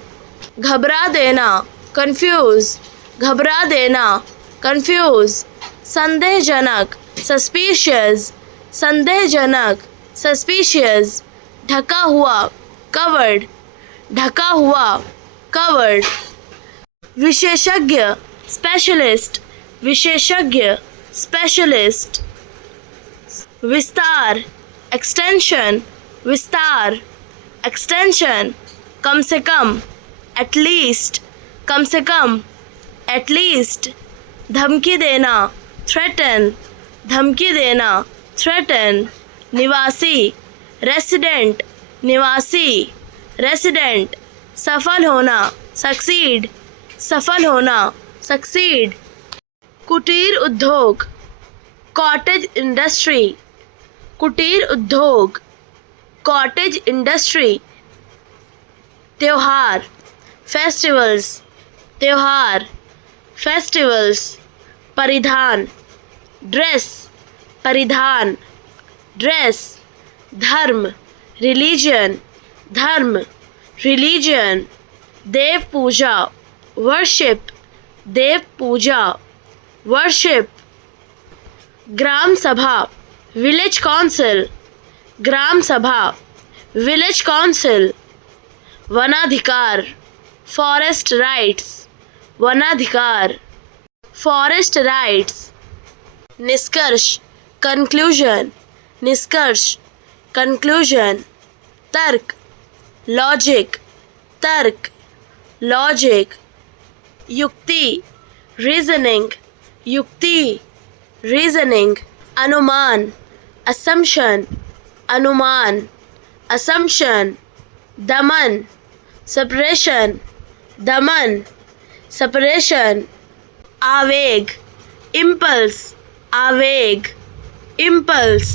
घबरा देना कंफ्यूज, घबरा देना कंफ्यूज। संदेहजनक सस्पिशियस, संदेहजनक सस्पिशियस। ढका हुआ कवर्ड, ढका हुआ कवर्ड। विशेषज्ञ स्पेशलिस्ट, विशेषज्ञ स्पेशलिस्ट। विस्तार एक्सटेंशन, विस्तार एक्सटेंशन। कम से कम एटलीस्ट, कम से कम at least, धमकी देना, threaten, धमकी देना, threaten, निवासी, resident, निवासी, resident, सफल होना, succeed, सफल होना, succeed, कुटीर उद्योग, cottage industry, कुटीर उद्योग, cottage industry, त्योहार, festivals, त्योहार, festivals, परिधान, dress, परिधान, dress, धर्म, religion, धर्म, religion, देव पूजा, worship, देव पूजा, worship, ग्राम सभा, village council, ग्राम सभा, village council, वनाधिकार, forest rights, वनाधिकार, forest rights, निष्कर्ष, conclusion, निष्कर्ष, conclusion, तर्क, logic, तर्क, logic, युक्ति, reasoning, युक्ति, reasoning, अनुमान, assumption, अनुमान, assumption, दमन, suppression, दमन, suppression, आवेग, impulse, आवेग, impulse,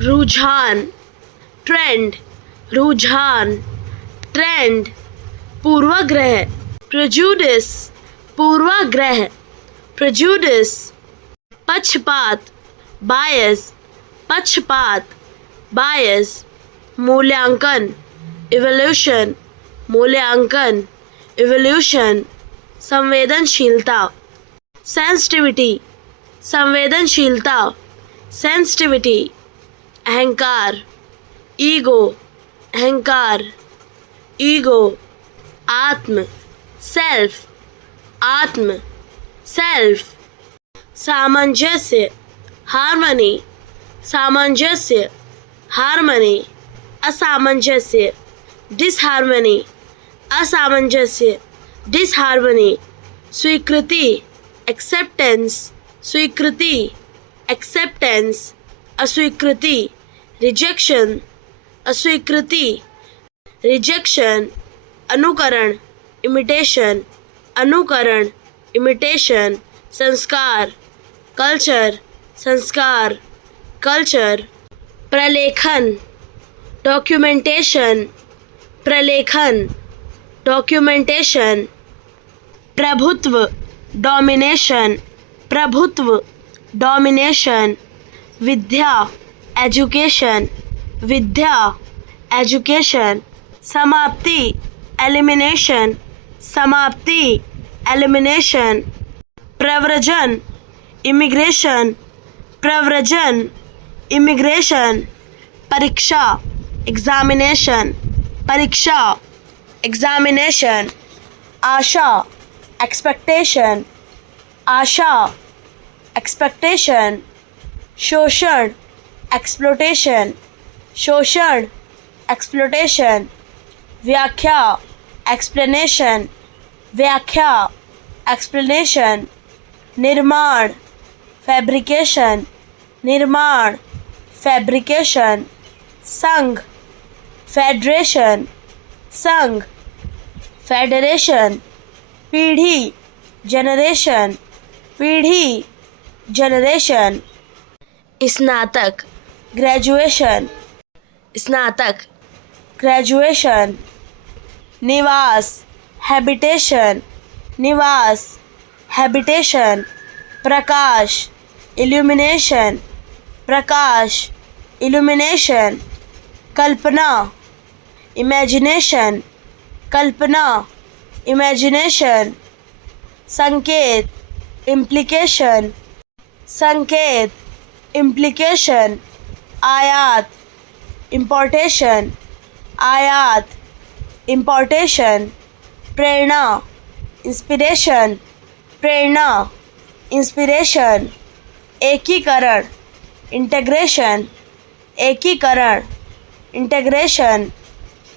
रुझान, trend, रुझान, trend, पूर्वाग्रह, prejudice, पूर्वाग्रह, prejudice, पक्षपात, bias, पक्षपात, bias, मूल्यांकन, evolution, मूल्यांकन, evolution, संवेदनशीलता, sensitivity, संवेदनशीलता, sensitivity, अहंकार, ego, अहंकार, ego, आत्म, self, आत्म, self, सामंजस्य, harmony, सामंजस्य, harmony, असामंजस्य, disharmony, असामंजस्य, disharmony, स्वीकृति, acceptance, स्वीकृति, acceptance, अस्वीकृति, rejection, अस्वीकृति, rejection, अनुकरण, imitation, अनुकरण, imitation, संस्कार, culture, संस्कार, culture, प्रलेखन, documentation, प्रलेखन, documentation, प्रभुत्व, domination, प्रभुत्व, domination, विद्या, education, विद्या, education, समाप्ति, elimination, समाप्ति, elimination, प्रव्रजन, immigration, प्रव्रजन, immigration, परीक्षा, examination, परीक्षा, examination, आशा, expectation, आशा, expectation, शोषण, exploitation, शोषण, exploitation, व्याख्या, explanation, व्याख्या, explanation, निर्माण, fabrication, निर्माण, fabrication, संघ, फेडरेशन, संघ, फेडरेशन, पीढ़ी, जनरेशन, पीढ़ी, जनरेशन, स्नातक, ग्रेजुएशन, स्नातक, ग्रेजुएशन, निवास, हैबिटेशन, निवास, हैबिटेशन, प्रकाश, इल्यूमिनेशन, प्रकाश, इल्यूमिनेशन, कल्पना, इमेजिनेशन, कल्पना, इमेजिनेशन, संकेत, इम्प्लीकेशन, संकेत, इम्प्लीकेशन, आयात, इम्पोर्टेशन, आयात, इम्पोर्टेशन, प्रेरणा, इंस्पिरेशन, प्रेरणा, इंस्पिरेशन, एकीकरण, इंटीग्रेशन, एकीकरण, इंटीग्रेशन,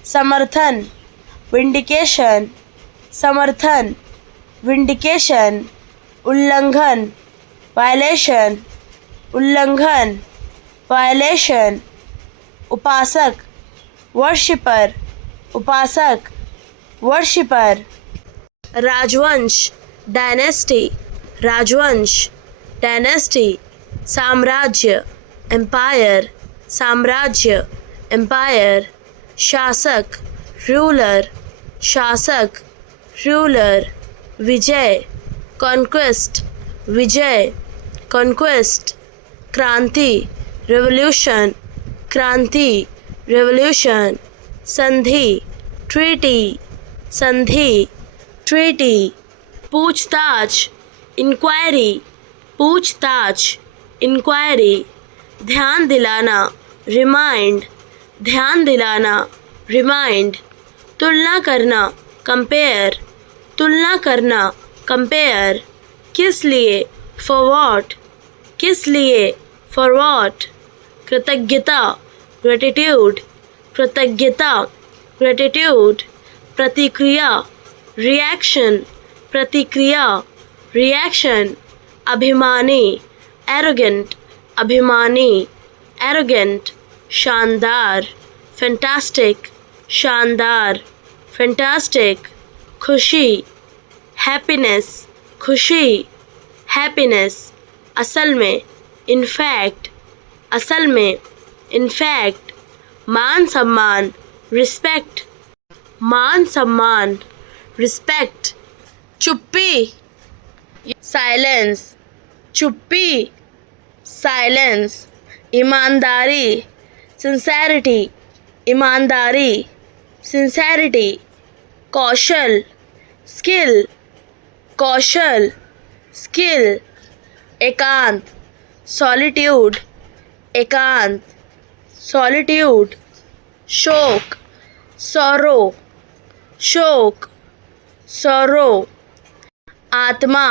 समर्थन, विंडिकेशन, समर्थन, vindication, उल्लंघन, violation, उल्लंघन, violation, उपासक, worshipper, उपासक, worshipper, राजवंश, dynasty, राजवंश, dynasty, साम्राज्य, empire, साम्राज्य, empire, शासक, ruler, शासक, ruler, विजय, conquest, विजय, conquest, क्रांति, revolution, क्रांति, revolution, संधि, treaty, संधि, treaty, पूछताछ, inquiry, पूछताछ, inquiry, ध्यान दिलाना, remind, ध्यान दिलाना, remind, तुलना करना, compare, तुलना करना, compare, किस लिए, for what, किस लिए, for what, कृतज्ञता, gratitude, कृतज्ञता, gratitude, प्रतिक्रिया, reaction, प्रतिक्रिया, reaction, अभिमानी, arrogant, अभिमानी, arrogant, शानदार, fantastic, शानदार, fantastic, खुशी, happiness, खुशी, happiness, असल में, in fact, असल में, in fact, मान सम्मान, respect, मान सम्मान, respect, चुप्पी, silence, चुप्पी, silence, ईमानदारी, sincerity, ईमानदारी, sincerity, कौशल, skill, कौशल, skill, एकांत, solitude, एकांत, solitude, शोक, sorrow, शोक, sorrow, आत्मा,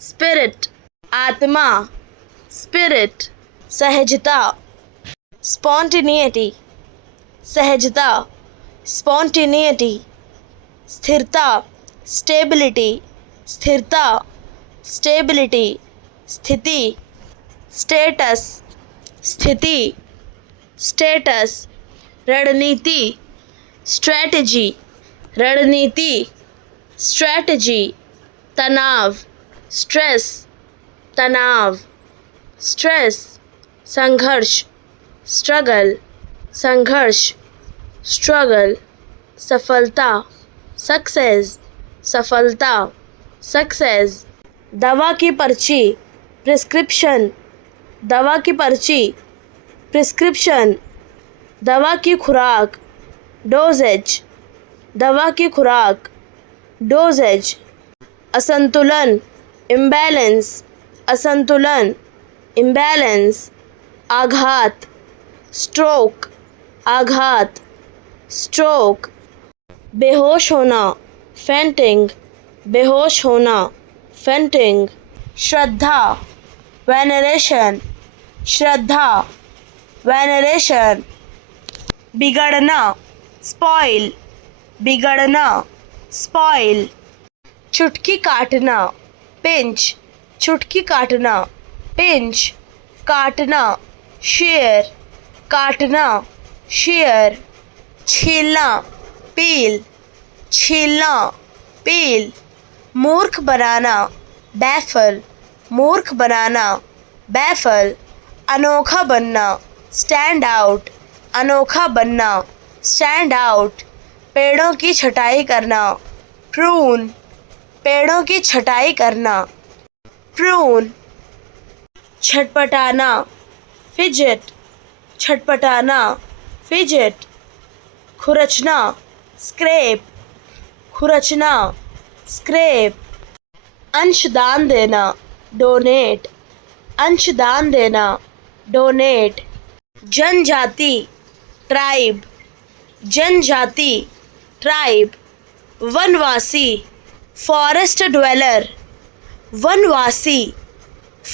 spirit, आत्मा, spirit, सहजता, spontaneity, सहजता, spontaneity, स्थिरता, stability, स्थिरता, stability, स्थिति, status, स्थिति, status, रणनीति, strategy, रणनीति, strategy, तनाव, stress, तनाव, stress, संघर्ष, struggle, संघर्ष, struggle, सफलता, success, सफलता, success, दवा की पर्ची, prescription, दवा की पर्ची, prescription, दवा की खुराक, dosage, दवा की खुराक, dosage, असंतुलन, imbalance, असंतुलन, imbalance, आघात, stroke, आघात, stroke, बेहोश होना, fainting, बेहोश होना, fainting, श्रद्धा, veneration, श्रद्धा, veneration, बिगड़ना, spoil, बिगड़ना, spoil, चुटकी काटना, pinch, चुटकी काटना, pinch, काटना, shear, काटना, shear, छीलना, peel, छीलना, peel, मूर्ख बनाना, baffle, मूर्ख बनाना, baffle, अनोखा बनना, stand out, अनोखा बनना, stand out, पेड़ों की छटाई करना, prune, पेड़ों की छटाई करना, prune, छटपटाना, fidget, छटपटाना, fidget, खुरचना, scrape, खुरचना, scrape, अंशदान देना, donate, अंशदान देना, donate, जनजाति, tribe, जनजाति, tribe, वनवासी, forest dweller, वनवासी,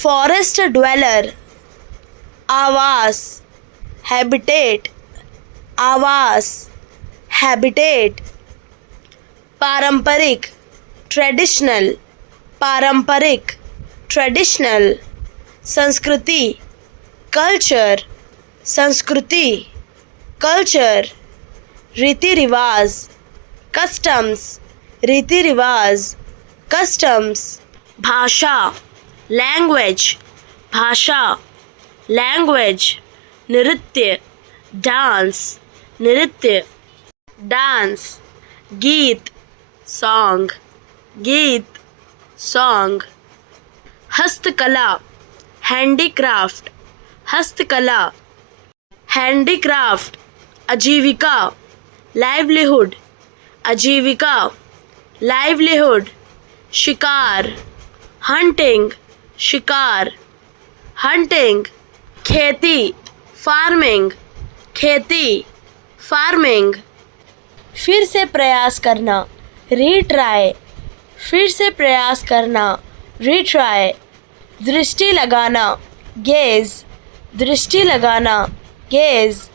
forest dweller, आवास, habitat, आवास, habitat, पारंपरिक, ट्रेडिशनल पारंपरिक, ट्रेडिशनल संस्कृति कल्चर, संस्कृति कल्चर रीति रिवाज कस्टम्स, रीति रिवाज कस्टम्स भाषा लैंग्वेज, भाषा लैंग्वेज नृत्य डांस, नृत्य डांस गीत सॉन्ग, गीत सॉन्ग हस्तकला हैंडीक्राफ्ट, हस्तकला हैंडीक्राफ्ट आजीविका लाइवलीहुड, आजीविका लाइवलीहुड शिकार हंटिंग, शिकार हंटिंग खेती फार्मिंग, खेती फार्मिंग फिर से प्रयास करना रीट्राई, फिर से प्रयास करना रीट्राई दृष्टि लगाना गेज, दृष्टि लगाना गेज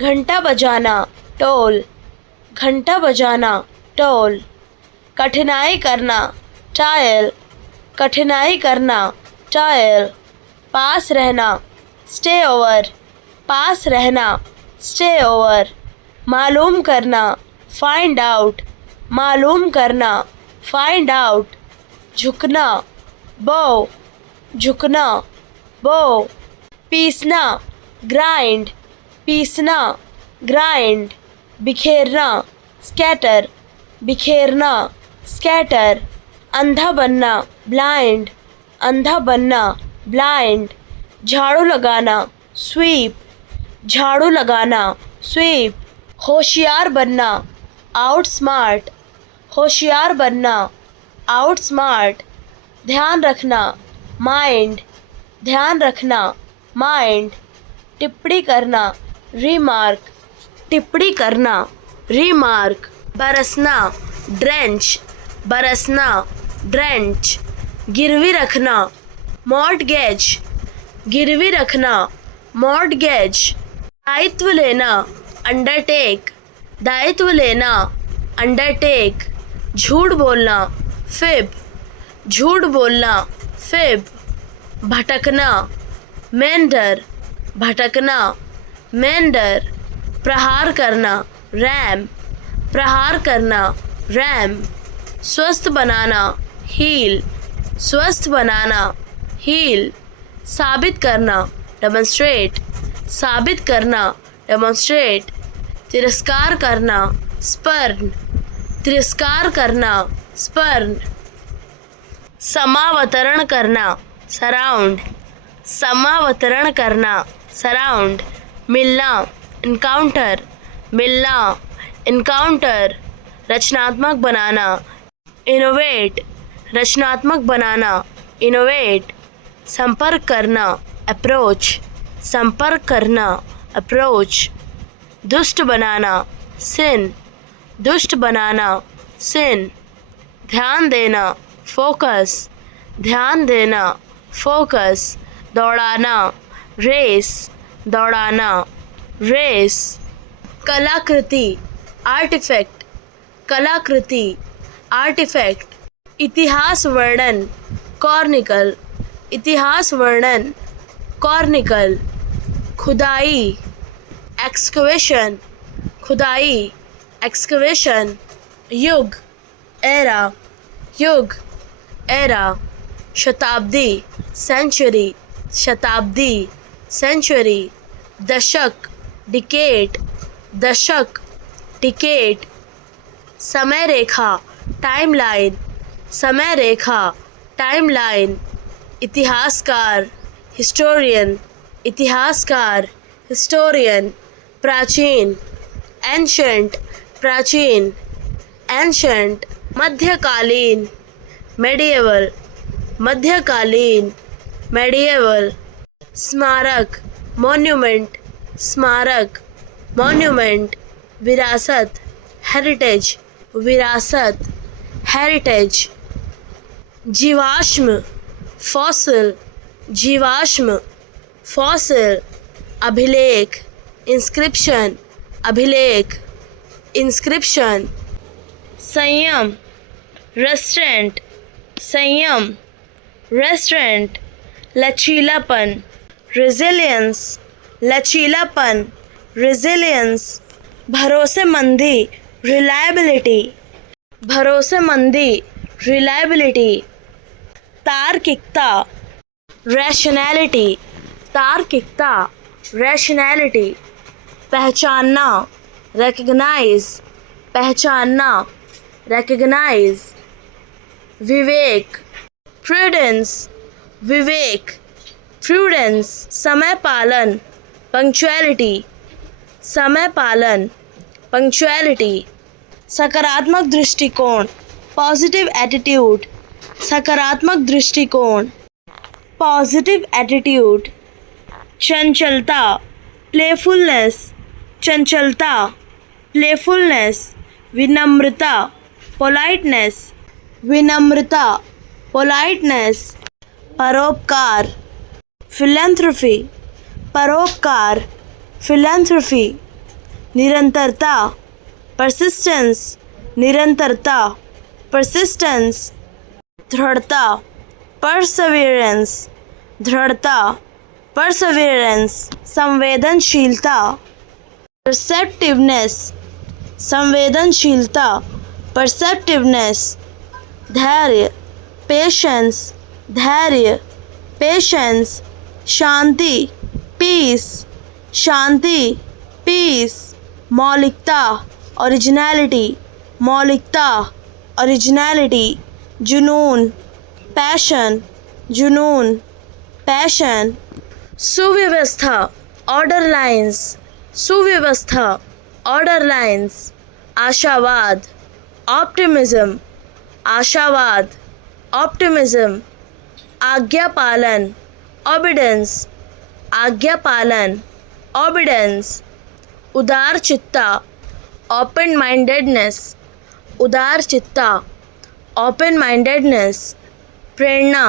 घंटा बजाना टोल, घंटा बजाना टोल कठिनाई करना टायल, कठिनाई करना टायल पास रहना स्टे ओवर, पास रहना स्टे ओवर मालूम करना फाइंड आउट, मालूम करना फाइंड आउट झुकना बो, झुकना बो पीसना ग्राइंड, पीसना ग्राइंड बिखेरना स्कैटर, बिखेरना स्कैटर अंधा बनना ब्लाइंड, अंधा बनना ब्लाइंड झाड़ू लगाना स्वीप, झाड़ू लगाना स्वीप होशियार बनना आउट स्मार्ट, होशियार बनना आउट स्मार्ट ध्यान रखना माइंड, ध्यान रखना माइंड टिप्पणी करना रीमार्क, टिप्पणी करना रीमार्क बरसना ड्रेंच, बरसना ड्रेंच गिरवी रखना मॉर्टगेज, गिरवी रखना मॉर्टगेज दायित्व लेना अंडरटेक, दायित्व लेना अंडरटेक झूठ बोलना फिब, झूठ बोलना फिब भटकना मेंडर, भटकना मेंडर प्रहार करना रैम, प्रहार करना रैम स्वस्थ बनाना हील, स्वस्थ बनाना हील साबित करना डेमोन्स्ट्रेट, साबित करना डेमोन्स्ट्रेट तिरस्कार करना स्पर्न, तिरस्कार करना स्पर्न समावतरण करना सराउंड, समावतरण करना सराउंड मिलना इनकाउंटर, मिलना इनकाउंटर रचनात्मक बनाना इनोवेट, रचनात्मक बनाना इनोवेट संपर्क करना अप्रोच, संपर्क करना अप्रोच दुष्ट बनाना सिन, दुष्ट बनाना सिन ध्यान देना फोकस, ध्यान देना फोकस दौड़ाना रेस, दौड़ाना रेस कलाकृति आर्टिफैक्ट, कलाकृति आर्टिफैक्ट इतिहास वर्णन कॉर्निकल, इतिहास वर्णन कॉर्निकल खुदाई एक्सकवेशन, खुदाई एक्सकवेशन युग एरा, युग एरा शताब्दी सेंचुरी, शताब्दी सेंचुरी दशक डिकेड, दशक डिकेड समय रेखा टाइमलाइन, समय रेखा टाइमलाइन इतिहासकार हिस्टोरियन, इतिहासकार हिस्टोरियन प्राचीन एंशंट, प्राचीन एंशंट मध्यकालीन मेडिएवल, मध्यकालीन मेडिएवल स्मारक मॉन्यूमेंट, स्मारक मॉन्यूमेंट विरासत हेरिटेज, विरासत हेरिटेज जीवाश्म फॉसिल, जीवाश्म फॉसिल अभिलेख इंस्क्रिप्शन, अभिलेख इंस्क्रिप्शन संयम रेस्टोरेंट, संयम, रेस्टोरेंट, लचीलापन, रेजिलियंस, लचीलापन, रेजिलियंस, भरोसेमंदी, रिलायबिलिटी, भरोसेमंदी, रिलायबिलिटी, तार्किकता, रैशनैलिटी, तार्किकता, रैशनैलिटी, पहचानना, रिकग्नाइज, पहचानना, रिकग्नाइज, विवेक, प्रूडेंस, विवेक, प्रूडेंस, समय पालन, पंक्चुअलिटी, समय पालन, पंक्चुअलिटी, सकारात्मक दृष्टिकोण, पॉजिटिव एटीट्यूड, सकारात्मक दृष्टिकोण, पॉजिटिव एटीट्यूड, चंचलता, प्लेफुलनेस, चंचलता, प्लेफुलनेस, विनम्रता, पोलाइटनेस, विनम्रता, पोलाइटनेस, परोपकार, फिलैंथ्रोपी, परोपकार, फिलैंथ्रोपी, निरंतरता, परसिस्टेंस, निरंतरता, परसिस्टेंस, दृढ़ता, परसेवरेंस, दृढ़ता, परसेवरेंस, संवेदनशीलता, परसेप्टिवनेस, संवेदनशीलता, परसेप्टिवनेस, धैर्य, पेशेंस, धैर्य, पेशेंस, शांति, पीस, शांति, पीस, मौलिकता, ओरिजिनलिटी, मौलिकता, ओरिजिनलिटी, जुनून, पैशन, जुनून, पैशन, सुव्यवस्था, ऑर्डर लाइन्स, सुव्यवस्था, ऑर्डर लाइन्स, आशावाद, ऑप्टिमिज्म, आशावाद, ऑप्टिमिज्म, आज्ञा पालन, ओबिडेंस, आज्ञा पालन, ओबिडेंस, उदार चित्ता, ओपन माइंडेडनेस, उदार चित्ता, ओपन माइंडेडनेस, प्रेरणा,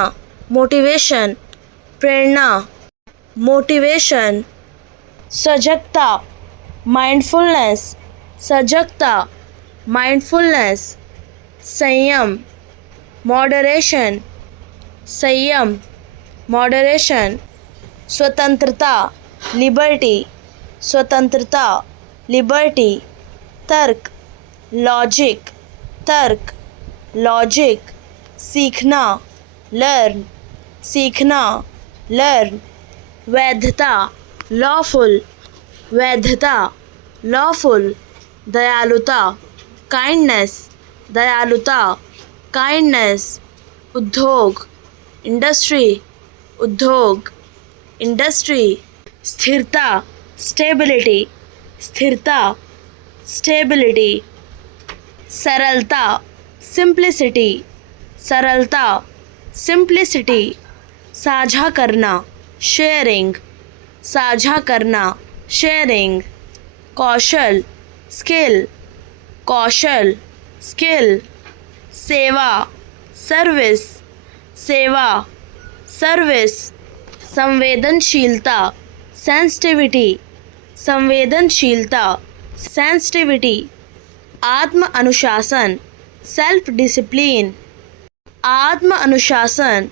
मोटिवेशन, प्रेरणा, मोटिवेशन, सजगता, माइंडफुलनेस, सजगता, माइंडफुलनेस, संयम, मॉडरेशन, संयम, मॉडरेशन, स्वतंत्रता, लिबर्टी, स्वतंत्रता, लिबर्टी, तर्क, लॉजिक, तर्क, लॉजिक, सीखना, लर्न, सीखना, लर्न, वैधता, लॉफुल, वैधता, लॉफुल, दयालुता, काइंडनेस, दयालुता, काइंडनेस, उद्योग, इंडस्ट्री, उद्योग, इंडस्ट्री, स्थिरता, स्टेबिलिटी, स्थिरता, स्टेबिलिटी, सरलता, सिंप्लिसिटी, सरलता, सिंप्लिसिटी, साझा करना, शेयरिंग, साझा करना, शेयरिंग, कौशल, स्किल, कौशल, स्किल, सेवा, सर्विस, सेवा, सर्विस, संवेदनशीलता, सेंसिटिविटी, संवेदनशीलता, सेंसिटिविटी, आत्म अनुशासन, सेल्फ डिसिप्लिन, आत्म अनुशासन,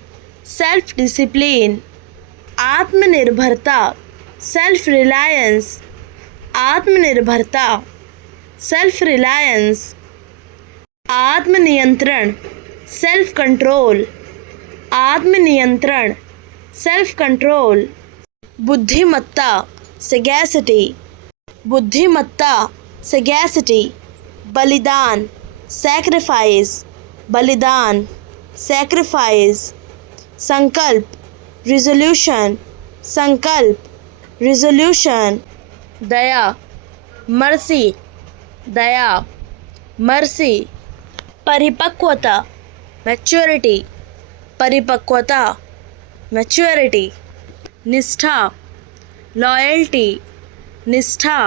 सेल्फ डिसिप्लिन, आत्मनिर्भरता, सेल्फ रिलायंस, आत्मनिर्भरता, सेल्फ रिलायंस, आत्मनियंत्रण, सेल्फ कंट्रोल, आत्मनियंत्रण, सेल्फ कंट्रोल, बुद्धिमत्ता, सगैसिटी, बुद्धिमत्ता, सगैसिटी, बलिदान, सैक्रिफाइस, बलिदान, सैक्रिफाइस, संकल्प, रिजोल्यूशन, संकल्प, रिजोल्यूशन, दया, मर्सी, दया, मर्सी, परिपक्वता, मैच्योरिटी, परिपक्वता, मैच्योरिटी, निष्ठा, लॉयल्टी, निष्ठा,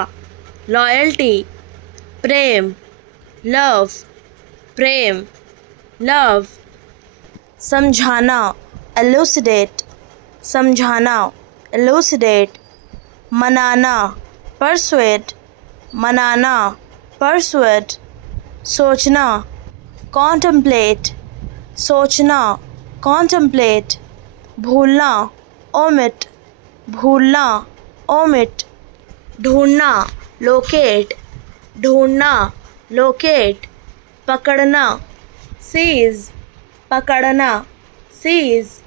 लॉयल्टी, प्रेम, लव, प्रेम, लव, समझाना, एलुसिडेट, समझाना, एलुसिडेट, मनाना, परसुएट, मनाना, परसुएट, सोचना, contemplate, सोचना, contemplate, भूलना, omit, भूलना, omit, ढूंढना, locate, ढूंढना, locate, पकड़ना, seize, पकड़ना, seize,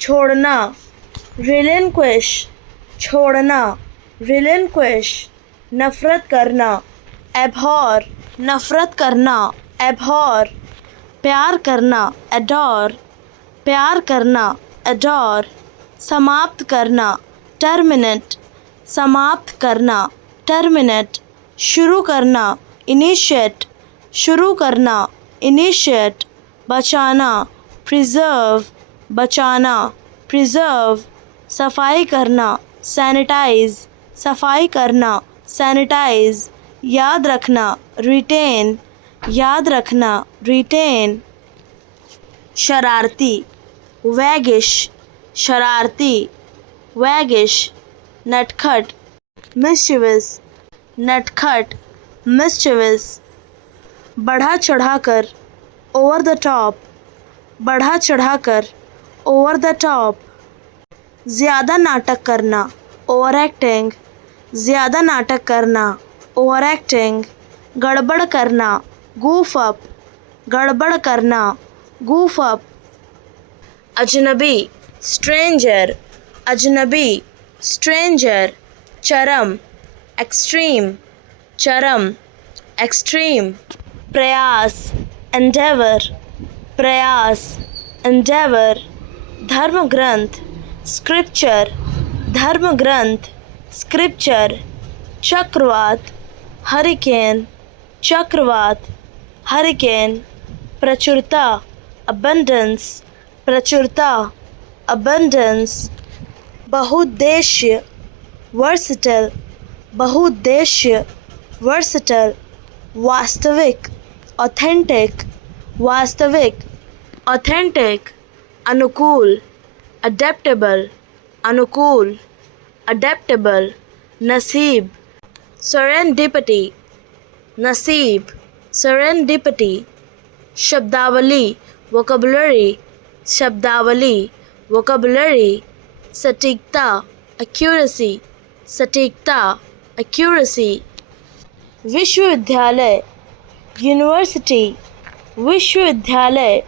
छोड़ना, relinquish, छोड़ना, relinquish, नफ़रत करना, abhor, नफ़रत करना, abhor, प्यार करना, adore, प्यार करना, adore, समाप्त करना, terminate, समाप्त करना, terminate, शुरू करना, initiate, शुरू करना, initiate, बचाना, preserve, बचाना, preserve, सफाई करना, sanitize, सफाई करना, sanitize, याद रखना, retain, याद रखना, retain, शरारती, waggish, शरारती, waggish, नटखट, mischievous, नटखट, mischievous, बढ़ा चढ़ाकर, over the top, बढ़ा चढ़ाकर, over the top, ज़्यादा नाटक करना, overacting, ज़्यादा नाटक करना, overacting, गड़बड़ करना, goof up, गड़बड़ करना, goof up, अजनबी, stranger, अजनबी, stranger, चरम, extreme, चरम, extreme, प्रयास, endeavor, प्रयास, endeavor, धर्म ग्रंथ, scripture, धर्म ग्रंथ, scripture, चक्रवात, hurricane, चक्रवात, hurricane, प्रचुरता, abundance, प्रचुरता, abundance, बहुउद्देश्य, versatile, बहुउद्देश्य, versatile, वास्तविक, authentic, वास्तविक, authentic, अनुकूल, adaptable, अनुकूल, adaptable, नसीब, serendipity, नसीब, serendipity, शब्दावली, vocabulary, शब्दावली, vocabulary, सटीकता, accuracy, सटीकता, accuracy, विश्वविद्यालय, यूनिवर्सिटी, विश्वविद्यालय,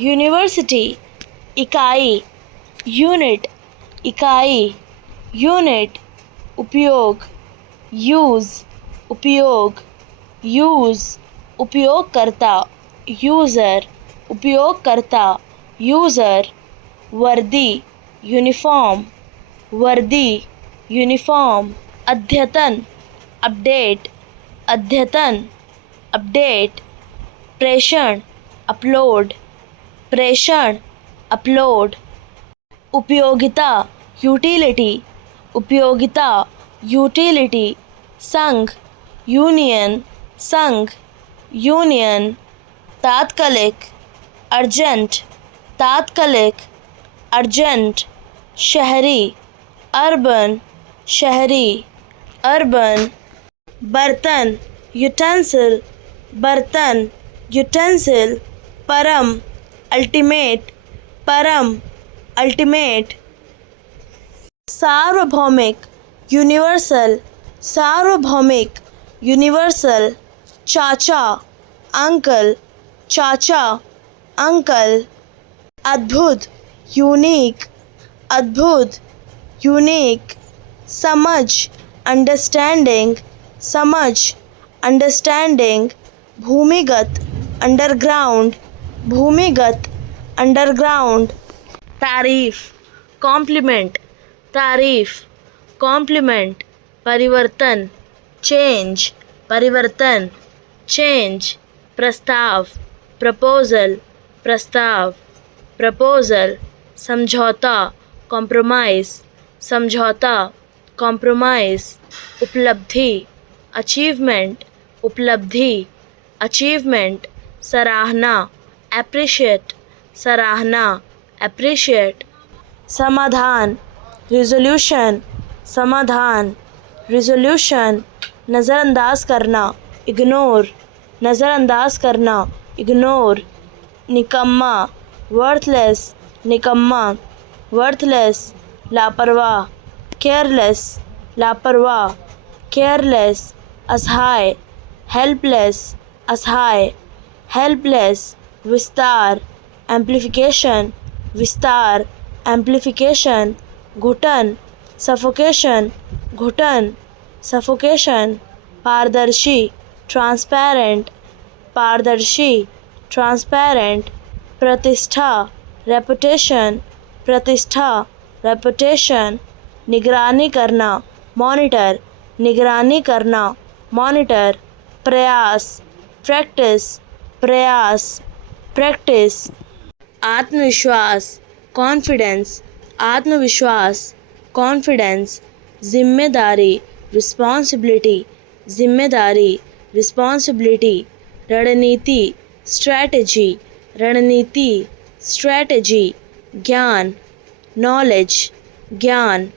यूनिवर्सिटी, इकाई, यूनिट, इकाई, यूनिट, उपयोग, यूज़, उपयोग, यूज़, उपयोगकर्ता, यूज़र, उपयोगकर्ता, यूज़र, वर्दी, यूनिफॉर्म, वर्दी, यूनिफॉर्म, अद्यतन, अपडेट, अद्यतन, अपडेट, प्रेषण, अपलोड, प्रेषण, अपलोड, उपयोगिता, यूटिलिटी, उपयोगिता, यूटिलिटी, संघ, यूनियन, संघ, यूनियन, तात्कालिक, अर्जेंट, तात्कालिक, अर्जेंट, शहरी, अर्बन, शहरी, अर्बन, बर्तन, यूटेंसिल, बर्तन, यूटेंसिल, परम, अल्टीमेट, परम, अल्टीमेट, सार्वभौमिक, यूनिवर्सल, सार्वभौमिक, यूनिवर्सल, चाचा, अंकल, चाचा, अंकल, अद्भुत, यूनिक, अद्भुत, यूनिक, समझ, अंडरस्टैंडिंग, समझ, अंडरस्टैंडिंग, भूमिगत, अंडरग्राउंड, भूमिगत, अंडरग्राउंड, तारीफ, कॉम्प्लीमेंट, तारीफ, कॉम्प्लीमेंट, परिवर्तन, चेंज, परिवर्तन, चेंज, प्रस्ताव, प्रपोजल, प्रस्ताव, प्रपोजल, समझौता, कॉम्प्रोमाइज़, समझौता, कॉम्प्रोमाइज़, उपलब्धि, अचीवमेंट, उपलब्धि, अचीवमेंट, सराहना, एप्रिशिएट, सराहना, एप्रिशिएट, समाधान, रिजोल्यूशन, समाधान, रिजोल्यूशन, नज़रअंदाज करना, इग्नोर, नज़रअंदाज करना, इग्नोर, निकम्मा, वर्थलेस, निकम्मा, वर्थलेस, लापरवाह, केयरलेस, लापरवाह, केयरलेस, असहाय, हेल्पलेस, असहाय, हेल्पलेस, विस्तार, एम्प्लीफिकेशन, विस्तार, एम्प्लीफिकेशन, घुटन, सफोकेशन, घुटन, सफोकेशन, पारदर्शी, ट्रांसपेरेंट, पारदर्शी, ट्रांसपेरेंट, प्रतिष्ठा, रेपुटेशन, प्रतिष्ठा, रेपुटेशन, निगरानी करना, मॉनिटर, निगरानी करना, मॉनिटर, प्रयास, प्रैक्टिस, प्रयास, प्रैक्टिस, आत्मविश्वास, कॉन्फिडेंस, आत्मविश्वास, कॉन्फिडेंस, जिम्मेदारी, रिस्पॉन्सिबिलिटी, जिम्मेदारी, रिस्पॉन्सिबिलिटी, रणनीति, स्ट्रैटेजी, रणनीति, स्ट्रैटेजी, ज्ञान, नॉलेज, ज्ञान,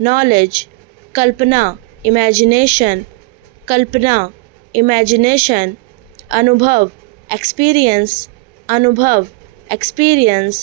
नॉलेज, कल्पना, इमेजिनेशन, कल्पना, इमेजिनेशन, अनुभव, एक्सपीरियंस, अनुभव, एक्सपीरियंस,